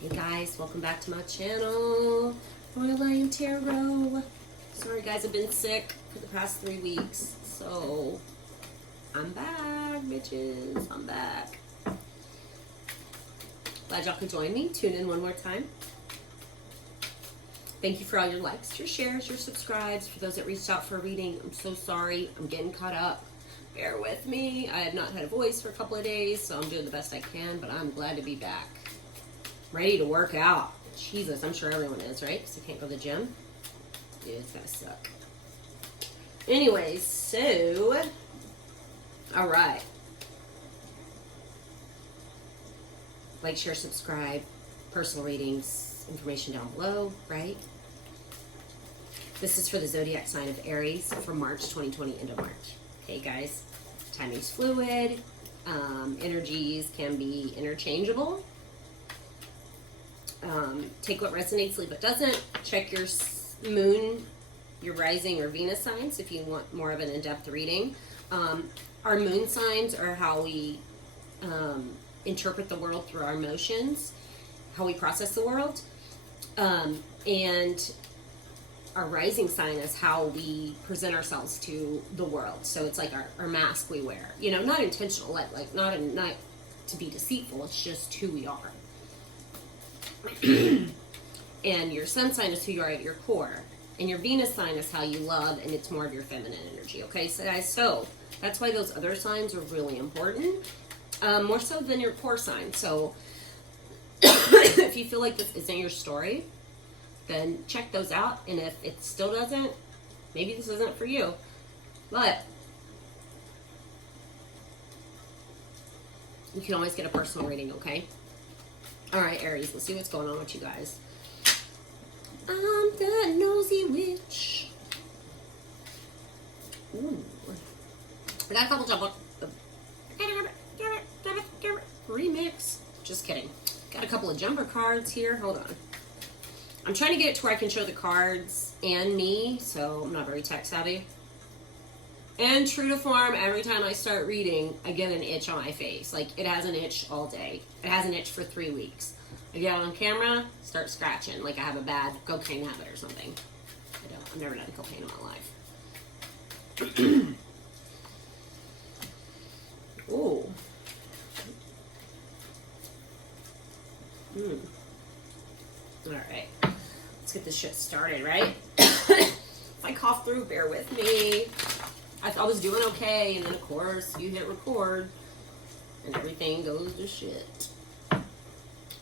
Hey guys, welcome back to my channel, Royal Lion Tarot. Sorry guys, I've been sick for the past 3 weeks, so I'm back, bitches. I'm back. Glad y'all could join me. Tune in one more time. Thank you for all your likes, your shares, your subscribes. For those that reached out for a reading, I'm so sorry. I'm getting caught up. Bear with me. I have not had a voice for a couple of days, so I'm doing the best I can, but I'm glad to be back. Ready to work out. Jesus, I'm sure everyone is, right? Because I can't go to the gym. Dude, it's gonna suck. Anyways, so, all right. Like, share, subscribe, personal readings, information down below, right? This is for the zodiac sign of Aries from March 2020 into March. Okay, guys, timing's fluid. Energies can be interchangeable. Take what resonates, leave what doesn't. Check your moon, your rising or Venus signs if you want more of an in-depth reading. Our moon signs are how we interpret the world through our emotions, how we process the world. And our rising sign is how we present ourselves to the world. So it's like our mask we wear. You know, not intentional, like not to be deceitful. It's just who we are. And your sun sign is who you are at your core, and your Venus sign is how you love, and it's more of your feminine energy. Okay, so guys, so that's why those other signs are really important, more so than your core sign. So if you feel like this isn't your story, then check those out, and if it still doesn't, maybe this isn't for you. But you can always get a personal reading. Okay. All right, Aries, let's see what's going on with you guys. I'm the nosy witch. Ooh. I got a couple jump remix. Just kidding. Got a couple of jumper cards here. Hold on. I'm trying to get it to where I can show the cards and me, so I'm not very tech savvy. And true to form, every time I start reading, I get an itch on my face. Like, it has an itch all day. It has an itch for 3 weeks. I get on camera, start scratching, like I have a bad cocaine habit or something. I don't. I've never done cocaine in my life. Ooh. All right. Let's get this shit started, right? If I cough through, bear with me. I was doing okay, and then of course you hit record and everything goes to shit.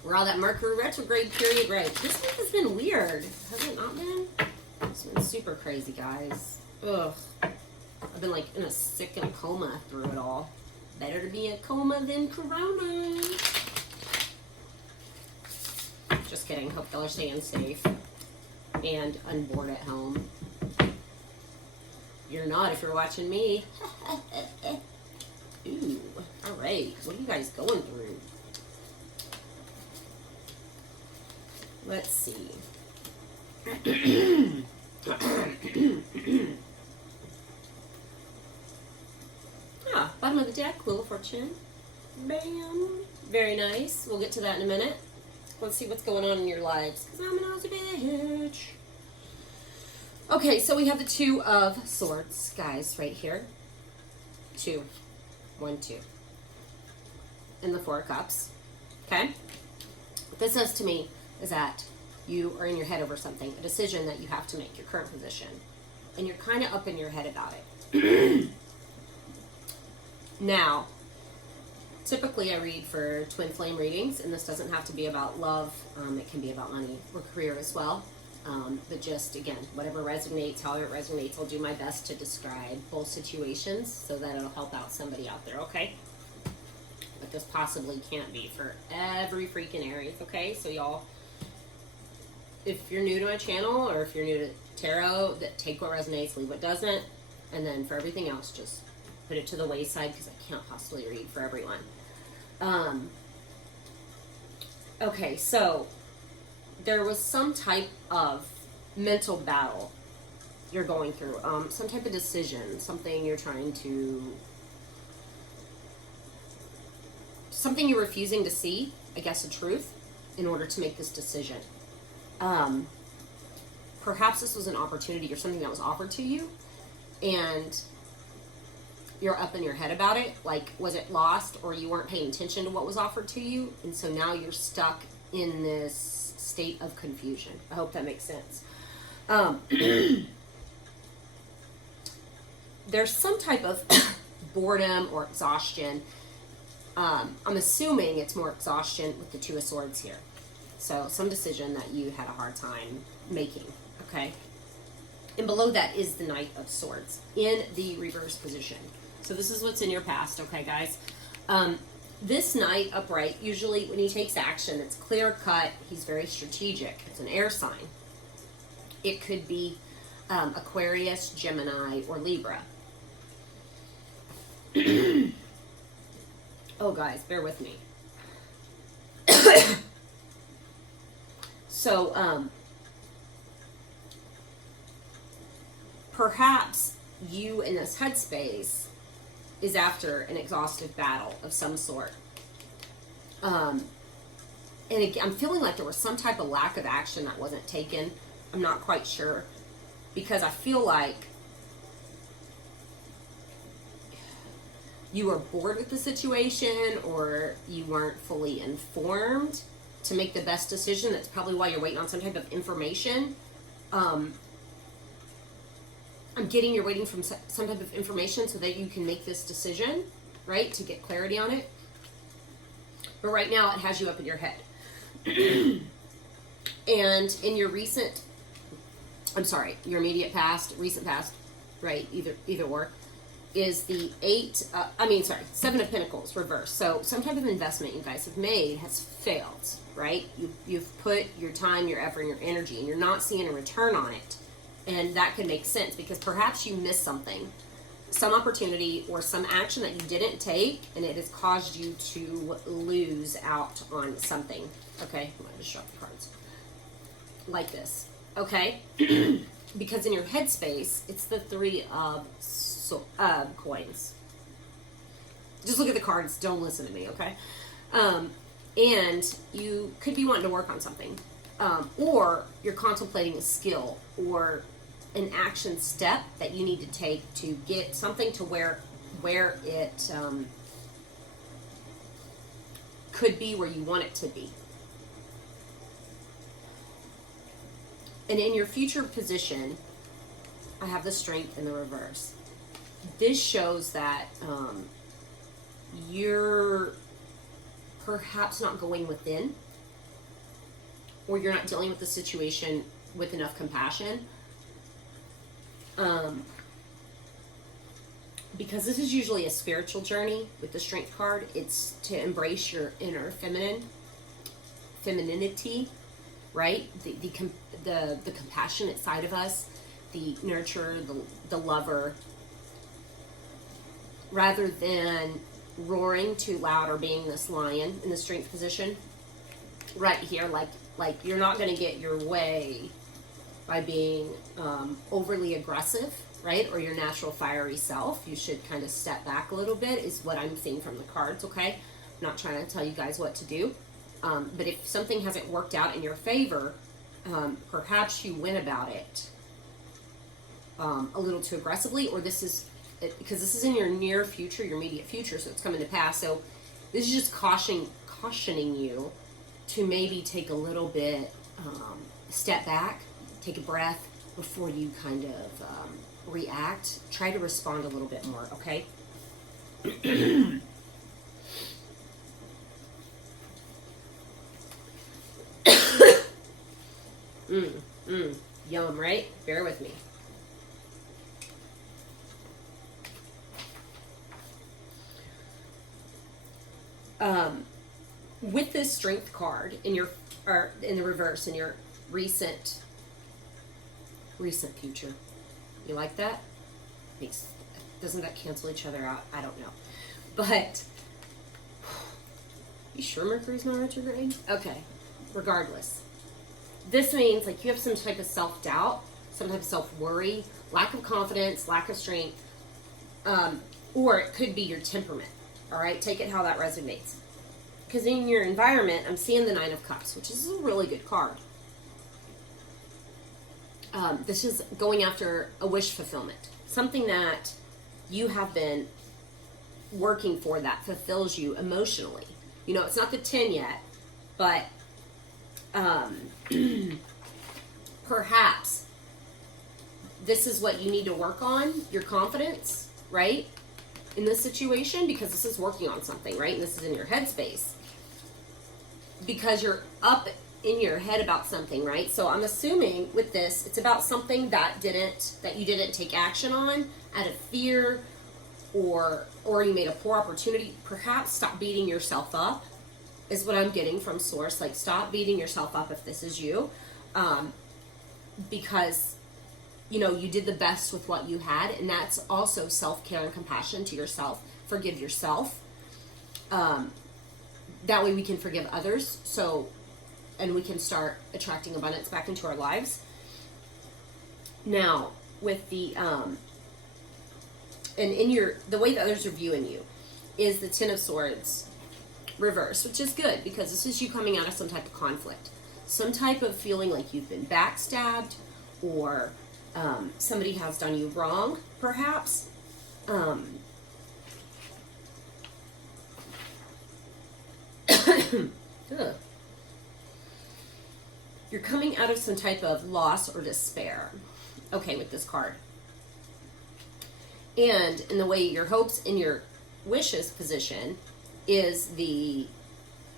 We're all that Mercury retrograde period, right? This week has been weird, has it not been? It's been super crazy, guys. Ugh. I've been like in a sick and a coma through it all. Better to be a coma than corona. Just kidding. Hope y'all are staying safe and unbored at home. You're not if you're watching me. Ooh, all right. What are you guys going through? Let's see. Bottom of the deck, Wheel of Fortune. Bam. Very nice. We'll get to that in a minute. Let's see what's going on in your lives, because I'm an nosy bitch. Okay, so we have the Two of Swords, guys, right here. 2. 1, 2. And the Four of Cups. Okay? What this says to me is that you are in your head over something, a decision that you have to make, your current position. And you're kind of up in your head about it. Now, typically I read for twin flame readings, and this doesn't have to be about love. It can be about money or career as well. But just, again, whatever resonates, however it resonates, I'll do my best to describe both situations so that it'll help out somebody out there, okay? But this possibly can't be for every freaking Aries, okay? So y'all, if you're new to my channel or if you're new to tarot, that take what resonates, leave what doesn't. And then for everything else, just put it to the wayside because I can't possibly read for everyone. Okay, so there was some type of mental battle you're going through, some type of decision, something you're trying to, something you're refusing to see, I guess, the truth. in order to make this decision. Perhaps this was an opportunity or something that was offered to you, and you're up in your head about it. Like, was it lost, or you weren't paying attention to what was offered to you, and so now you're stuck in this state of confusion. I hope that makes sense. There's some type of boredom or exhaustion. I'm assuming it's more exhaustion with the Two of Swords here. So some decision that you had a hard time making, okay? And below that is the Knight of Swords in the reverse position. So this is what's in your past, okay, guys? This Knight upright, usually when he takes action, it's clear cut. He's very strategic. It's an air sign. It could be Aquarius, Gemini, or Libra. Oh, guys, bear with me. So, perhaps you in this headspace is after an exhaustive battle of some sort. And again, I'm feeling like there was some type of lack of action that wasn't taken. I'm not quite sure, because I feel like you were bored with the situation, or you weren't fully informed to make the best decision. That's probably why you're waiting on some type of information. I'm getting you're waiting for some type of information so that you can make this decision, right? To get clarity on it. But right now it has you up in your head. And in your your immediate past, recent past, right? Either or, is the Seven of Pentacles reverse. So some type of investment you guys have made has failed, right? You've put your time, your effort, and your energy, and you're not seeing a return on it. And that could make sense because perhaps you missed something, some opportunity or some action that you didn't take, and it has caused you to lose out on something. Okay, I'm going to shuffle the cards like this. Okay, because in your headspace, it's the Three of Coins. Just look at the cards. Don't listen to me, okay? And you could be wanting to work on something, or you're contemplating a skill or an action step that you need to take to get something to where it could be where you want it to be. And in your future position, I have the Strength in the reverse. This shows that you're perhaps not going within, or you're not dealing with the situation with enough compassion. Because this is usually a spiritual journey with the Strength card. It's to embrace your inner femininity, right? The compassionate side of us, the nurturer, the lover, rather than roaring too loud or being this lion in the Strength position right here. Like you're not going to get your way by being overly aggressive, right? Or your natural fiery self. You should kind of step back a little bit is what I'm seeing from the cards, okay? I'm not trying to tell you guys what to do. But if something hasn't worked out in your favor, perhaps you went about it a little too aggressively, or because this is in your near future, your immediate future, so it's coming to pass. So this is just cautioning you to maybe take a little bit, step back, take a breath before you kind of react. Try to respond a little bit more, okay? Yum, right? Bear with me. With this Strength card in the reverse in your recent future, you like that? Doesn't that cancel each other out? I don't know, but you sure Mercury's not retrograde? Okay, regardless, this means like you have some type of self-doubt, some type of self-worry, lack of confidence, lack of strength, or it could be your temperament. All right, take it how that resonates. Because in your environment, I'm seeing the Nine of Cups, which is a really good card. This is going after a wish fulfillment. Something that you have been working for that fulfills you emotionally. You know, it's not the 10 yet, but perhaps this is what you need to work on, your confidence, right? In this situation, because this is working on something, right? And this is in your headspace. Because you're up in your head about something, right? So I'm assuming with this, it's about something that you didn't take action on out of fear, or you made a poor opportunity. Perhaps stop beating yourself up is what I'm getting from source. Like, stop beating yourself up if this is you, because you know you did the best with what you had, and that's also self-care and compassion to yourself. Forgive yourself. That way we can forgive others. And we can start attracting abundance back into our lives. Now, with the the way that others are viewing you is the Ten of Swords reverse, which is good because this is you coming out of some type of conflict, some type of feeling like you've been backstabbed, or somebody has done you wrong, perhaps. You're coming out of some type of loss or despair, okay, with this card. And in the way your hopes and your wishes position is the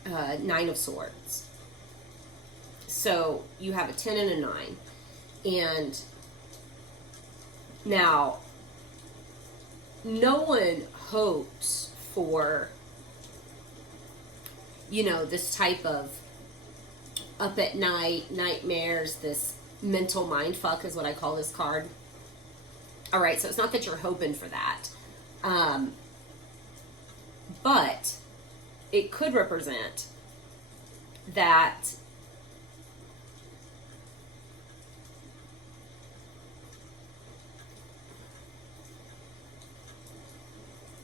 Nine of Swords. So you have a 10 and a 9. And now, no one hopes for, you know, this type of up at night, nightmares, this mental mind fuck is what I call this card. All right, so it's not that you're hoping for that. But it could represent that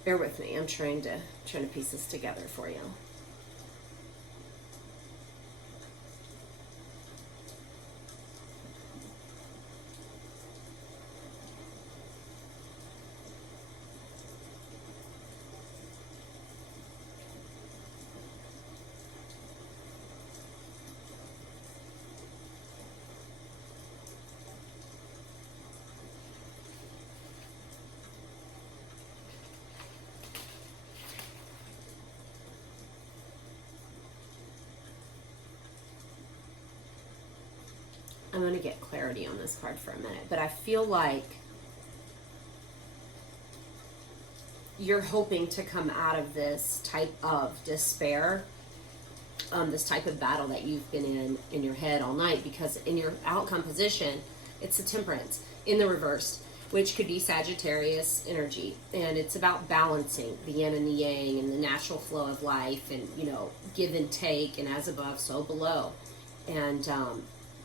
bear with me. I'm trying to piece this together for you. I'm going to get clarity on this card for a minute, but I feel like you're hoping to come out of this type of despair, this type of battle that you've been in your head all night, because in your outcome position, it's the Temperance in the reverse, which could be Sagittarius energy, and it's about balancing the yin and the yang and the natural flow of life, and, you know, give and take, and as above, so below. And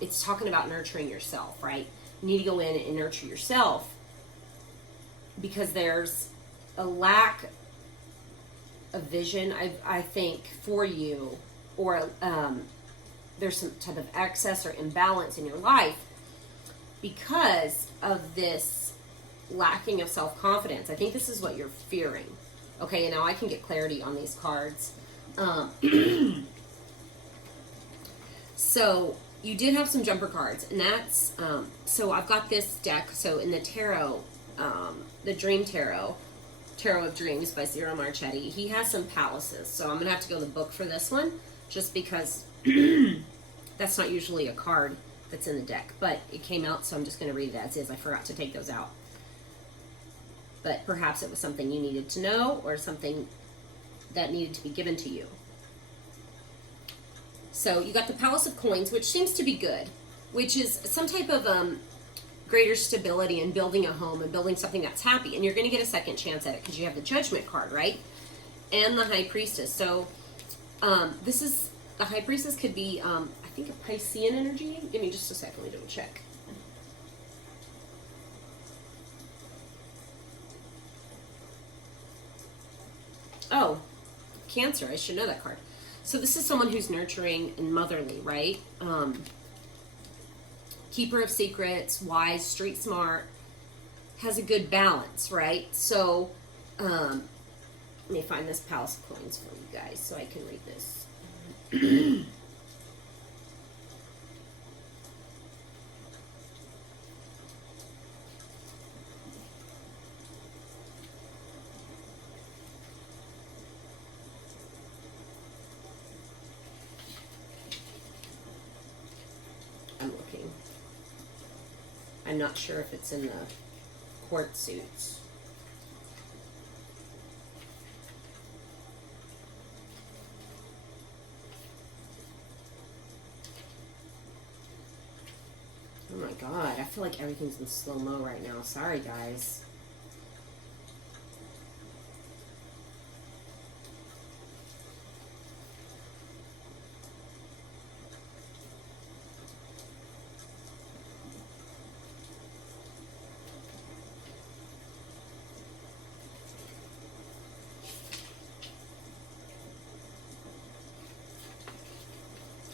it's talking about nurturing yourself, right? You need to go in and nurture yourself because there's a lack of vision, I think, for you, or there's some type of excess or imbalance in your life because of this lacking of self-confidence. I think this is what you're fearing. Okay, and now I can get clarity on these cards. So you did have some jumper cards, and that's, so I've got this deck. So in the tarot, the Dream Tarot of Dreams by Aries Marchetti, he has some palaces. So I'm going to have to go to the book for this one, just because that's not usually a card that's in the deck. But it came out, so I'm just going to read it as is. I forgot to take those out. But perhaps it was something you needed to know, or something that needed to be given to you. So you got the Palace of Coins, which seems to be good, which is some type of greater stability in building a home and building something that's happy. And you're going to get a second chance at it because you have the Judgment card, right? And the High Priestess. So this is, the High Priestess could be, I think, a Piscean energy. Give me just a second. Let me double check. Oh, Cancer. I should know that card. So this is someone who's nurturing and motherly, right? Keeper of secrets, wise, street smart, has a good balance, right? So let me find this Palace of Coins for you guys so I can read this. I'm looking. I'm not sure if it's in the court suits. Oh my god, I feel like everything's in slow-mo right now. Sorry, guys.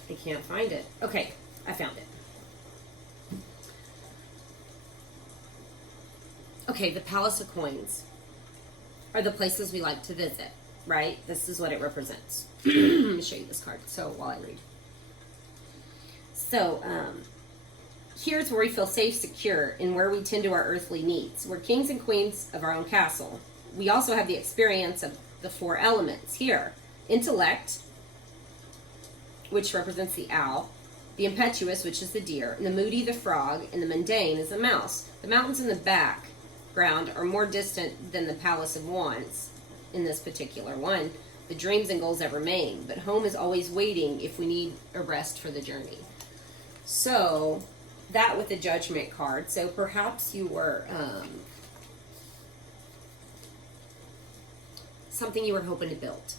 I can't find it. Okay, I found it. Okay, the Palace of Coins are the places we like to visit, right? This is what it represents. Let me show you this card while I read. So, here's where we feel safe, secure, and where we tend to our earthly needs. We're kings and queens of our own castle. We also have the experience of the 4 elements here. Intellect, which represents the owl, the impetuous, which is the deer, and the moody, the frog, and the mundane is the mouse. The mountains in the background are more distant than the Palace of Wands in this particular one. The dreams and goals that remain, but home is always waiting if we need a rest for the journey. So, that with the Judgment card. So perhaps you were, something you were hoping to build.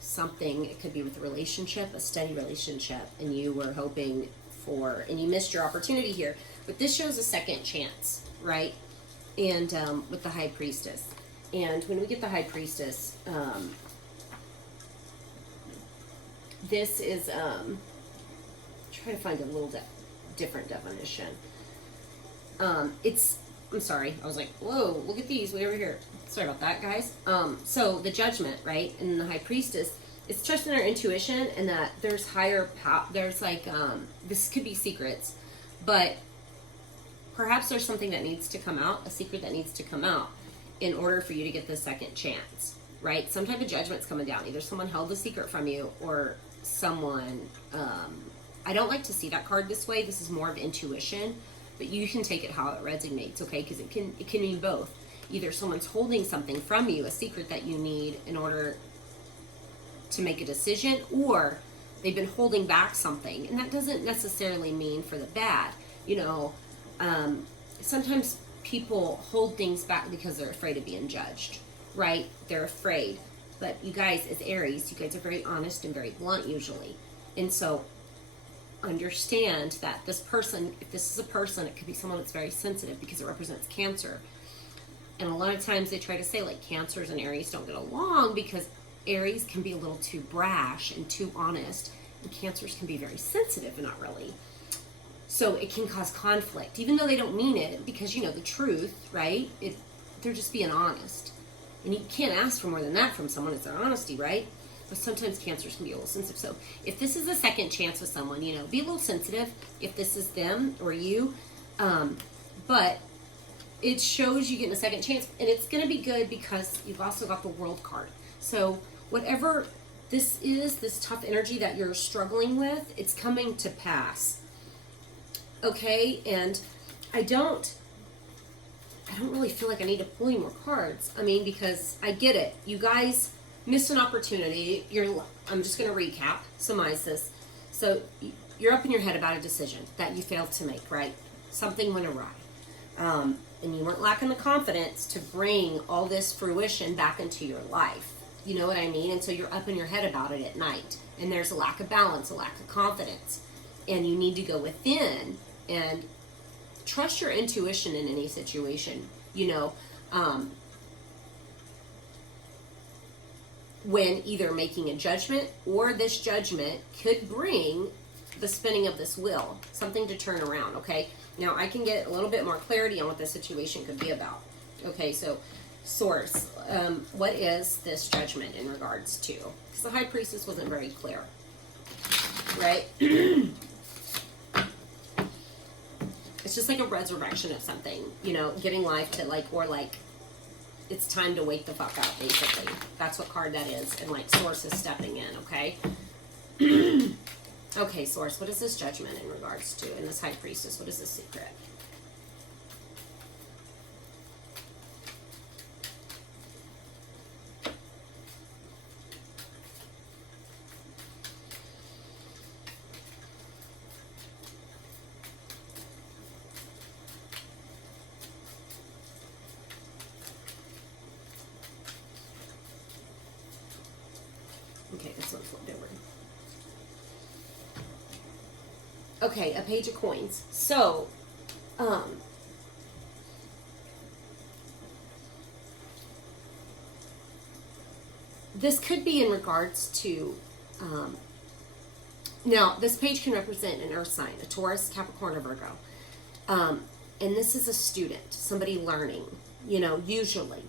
Something, it could be with a relationship, a steady relationship, and you were hoping for, and you missed your opportunity here. But this shows a second chance, right? And with the High Priestess. And when we get the High Priestess, this is, try to find a little different definition. I'm sorry, I was like, whoa, look at these, way over here. Sorry about that, guys. So the Judgment, right, and the High Priestess, it's trusting our intuition and that there's higher power, there's like, this could be secrets, but perhaps there's something that needs to come out, a secret that needs to come out in order for you to get the second chance, right? Some type of judgment's coming down. Either someone held a secret from you or someone, I don't like to see that card this way. This is more of intuition, but you can take it how it resonates, okay? Because it can mean both. Either someone's holding something from you, a secret that you need in order to make a decision, or they've been holding back something. And that doesn't necessarily mean for the bad. You know, sometimes people hold things back because they're afraid of being judged, right? They're afraid. But you guys, as Aries, you guys are very honest and very blunt usually. And so understand that this person, if this is a person, it could be someone that's very sensitive because it represents Cancer. And a lot of times they try to say like Cancers and Aries don't get along because Aries can be a little too brash and too honest, and Cancers can be very sensitive and not really. So it can cause conflict, even though they don't mean it, because you know the truth, right? They're just being honest. And you can't ask for more than that from someone, it's their honesty, right? But sometimes Cancers can be a little sensitive. So if this is a second chance with someone, you know, be a little sensitive if this is them or you. But it shows you getting a second chance, and it's going to be good because you've also got the World card. So whatever this is, this tough energy that you're struggling with, it's coming to pass. Okay? And I don't really feel like I need to pull any more cards. I mean, because I get it. You guys missed an opportunity. I'm just going to recap, surmise this. So you're up in your head about a decision that you failed to make, right? Something went awry. And you weren't lacking the confidence to bring all this fruition back into your life. You know what I mean? And so you're up in your head about it at night. And there's a lack of balance, a lack of confidence. And you need to go within and trust your intuition in any situation. You know, when either making a judgment, or this judgment could bring the spinning of this wheel, something to turn around, okay? Now I can get a little bit more clarity on what this situation could be about. Okay, so Source, what is this judgment in regards to? Because the High Priestess wasn't very clear, right? It's just like a resurrection of something, you know, giving life to, like, or like, it's time to wake the fuck up, basically. That's what card that is. And like, Source is stepping in, okay? Okay, Source, what is this judgment in regards to? And this High Priestess, what is this secret? Okay, this one's flipped over. Okay, a Page of Coins. So, this could be in regards to, now this page can represent an earth sign, a Taurus, Capricorn, or Virgo. And this is a student, somebody learning, you know, usually.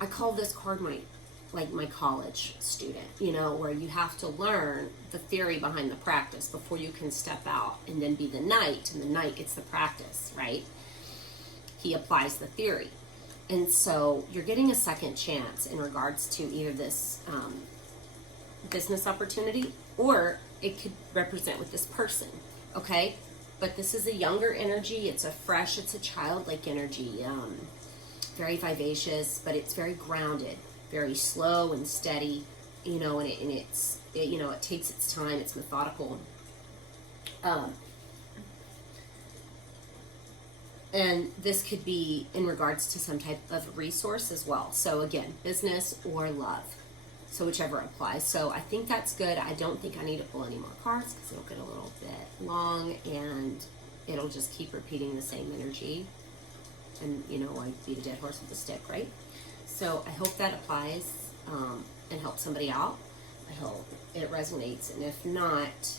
I call this card my college student, you know, where you have to learn the theory behind the practice before you can step out and then be the knight, and the knight gets the practice, right? He applies the theory. And so you're getting a second chance in regards to either this business opportunity, or it could represent with this person, okay? But this is a younger energy, it's a childlike energy, very vivacious, but it's very grounded, very slow and steady, you know, and you know, it takes its time, it's methodical. And this could be in regards to some type of resource as well. So again, business or love. So whichever applies. So I think that's good. I don't think I need to pull any more cards because it'll get a little bit long and it'll just keep repeating the same energy. And, you know, I beat a dead horse with a stick, right? So I hope that applies and helps somebody out. I hope it resonates. And if not,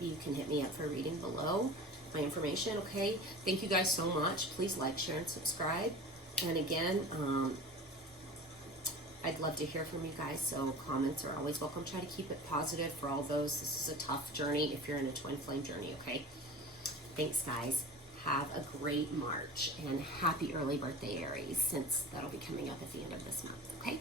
you can hit me up for a reading below. My information, okay? Thank you guys so much. Please like, share, and subscribe. And again, I'd love to hear from you guys, so comments are always welcome. Try to keep it positive for all those. This is a tough journey if you're in a twin flame journey, okay? Thanks, guys. Have a great March, and happy early birthday, Aries, since that'll be coming up at the end of this month, okay?